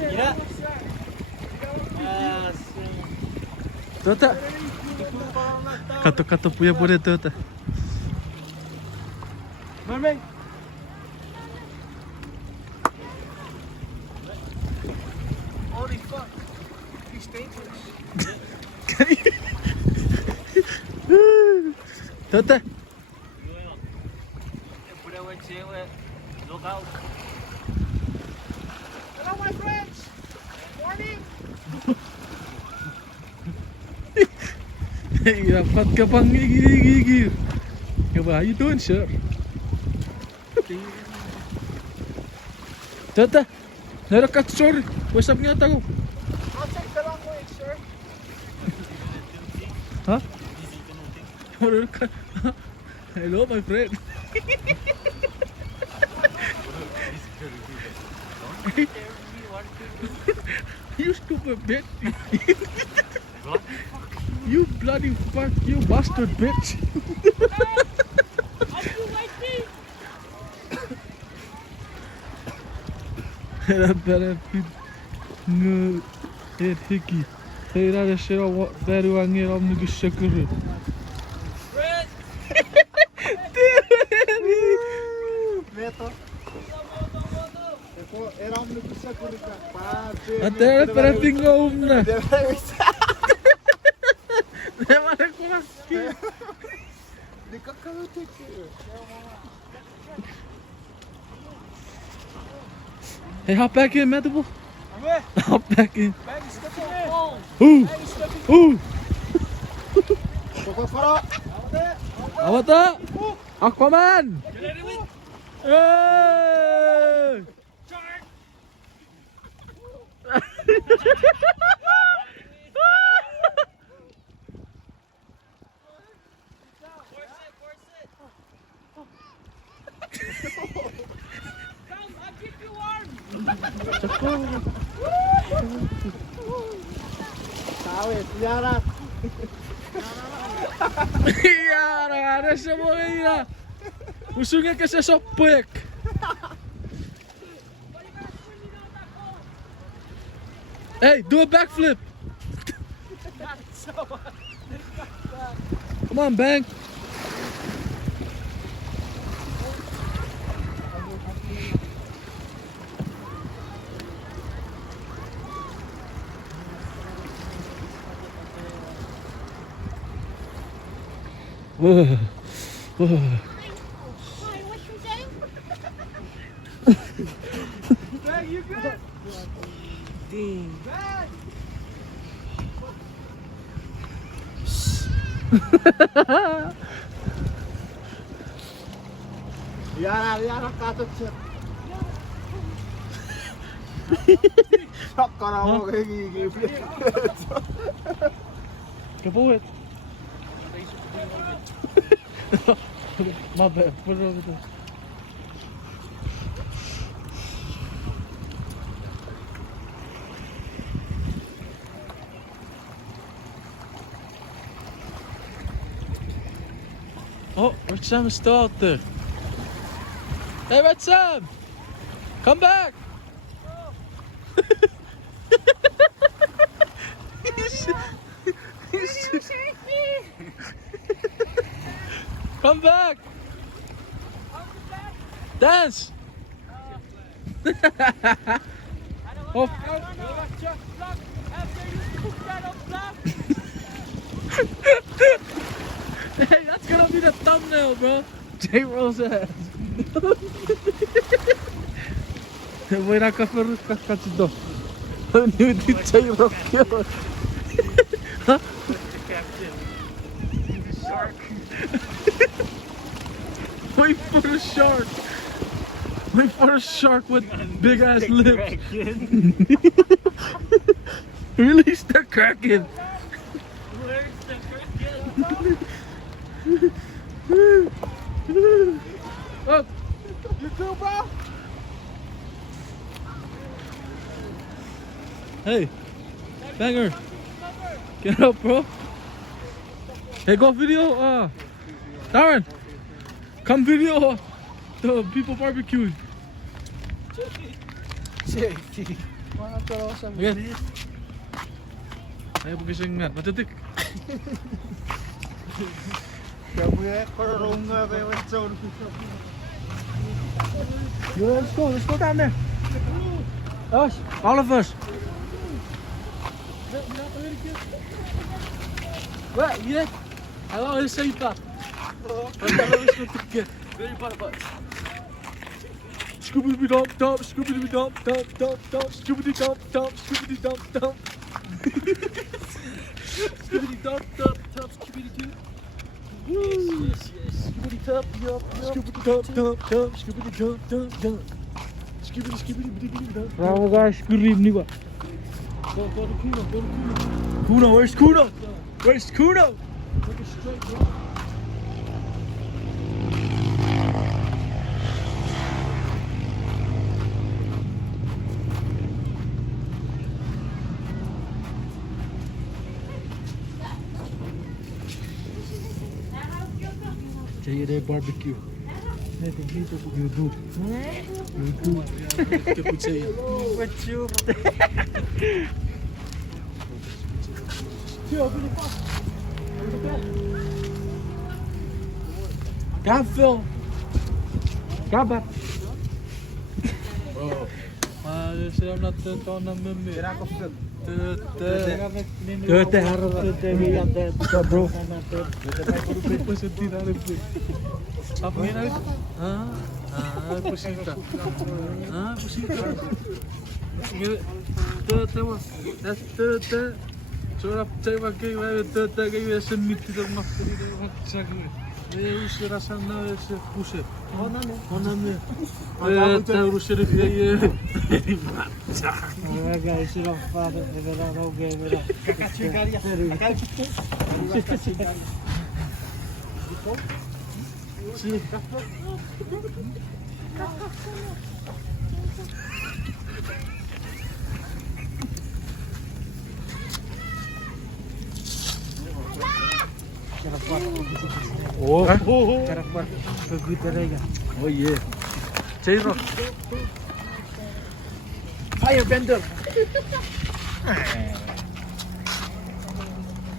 Mira. Tuota. Kato punya pure tuota. Mermaid. Holy fuck. He's dangerous. Tuota. Look out. Hello, my friends. Morning. Ya, pat ka pang gigi. How you doing, sir? Tata, narakat sorry. What's up nga tago? I'll take the long way, sir. Huh? Hello, my friend. You stupid bitch. You bloody fuck, you bastard bitch. That better no it hickey. Hey, that is shit on what better I get on the sugar. Até para pingar uma. Hey, hop back in, Matthew. Hop back in. Ooh. Ooh. Apa tuh? Aquaman. Hey. Liarat. Iya, ada semua ini. Musuhnya kesesopek. Hey, do a backflip. Come on, Bang. Whoa. Whoa. Hi, what's your name? Bang, you good? Ding. Bang. Liarat katut siya. Shock ka na ako kay Gigi. Kapuit. My bad. Put it over there. Oh, Red Sam is still out there. Hey, Red Sam! Come back! Come back! Dance! Oh. Hey, that's gonna be the thumbnail, bro. J-Rose ass. Voy a coger los cascachitos. J-Rose kill. Huh? Wait for a shark. Wait for a shark with big ass lips. Release the Kraken. Where's the Kraken? Up. You too, bro? Hey, Banger. Get up, bro. Hey, go video. Darren, come video the people barbecuing. Safety. Mga trosa. Oké. Heb ik eens een wat is dit? Kaya mo yan, karong kaya mo sa ulo. Let's go down there. Us, all of us. Wat, hier? Hallo, is safe dat. Scooby dop dop, Scooby dop dop dop dop, Scooby dop dop, Scooby dop dop. Scooby dop dop dop, Scooby doo. Yes. Scooby dop dop dop, Scooby dop dop dop. Scooby dop. Bravo guys, Scooby niet wat. Go to Kuno. Kuno, where's Kuno? Where's Kuno? Take a straight line. Zeg je de barbecue? Nee, ik niet op YouTube. YouTube. Ik heb het zeggen. Wat je Ga Phil. Ga back. Bro. Maar ze hebben dat toon naar me meer. Raak op het. Bro. Apa ni nak? Pusita. Pusita. Suara cai pakai kayak semit kita nak cakap. Usir rasanya pusat. Mana ni? Usir dia. Guys, je vader hebben dan ook weer. Oh, Karakter keguterega. oh yeah. Cero. Firebender.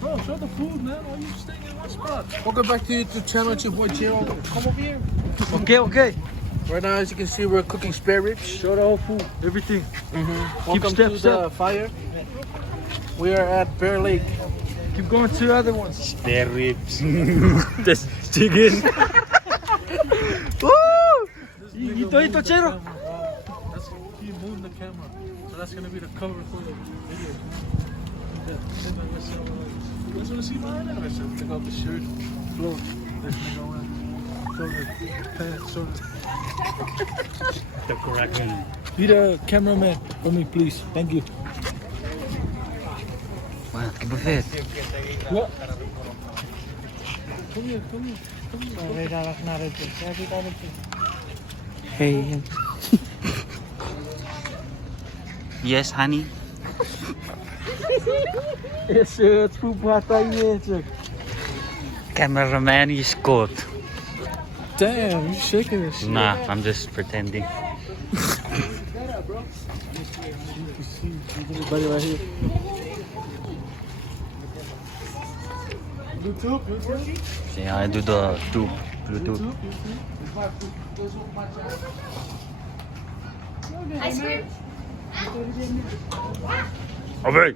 Bro, show the food, man. Why are you staying in one spot? Welcome back to the channel. It's your boy Jero. Come over here. Okay. Right now, as you can see, we're cooking spare ribs. Show the whole food, everything. Welcome step, to step. the fire. We are at Bear Lake. Keep going to the other ones. Spare ribs. That's chicken. Woo! Ito, Chero. That's he moved the camera, so that's gonna be the cover for the video. You guys wanna see mine? I said, take off the shirt, floor. Let's go around. Show the pants, show The correct one. Be the cameraman for me, please. Thank you. Wow, que buffet. What? Come here. Wij gaan naar het. Kijk het aan het. Hey. Yes, honey. Is het voetbaltailleetje. Cameraman is caught. Damn, you shaking this shit. Nah, I'm just pretending. Everybody right here. YouTube. Yeah, I do the tube. Bluetooth. Ice cream? Okay.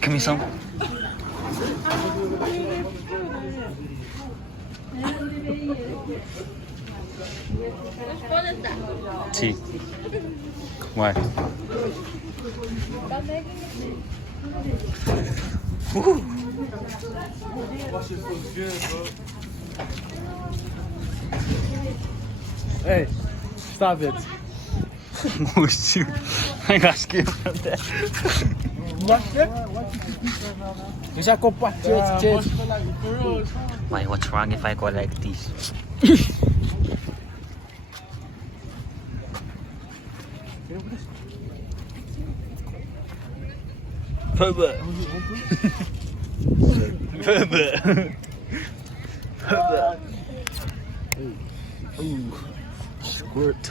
Give me some. Sí. Why? Hey, stop it. Oh shoot. I got scared from that. We zijn compact. Cheers. Why, what's wrong if I go like this? Bubba. Bubba. Bubba. Ooh. Squirt.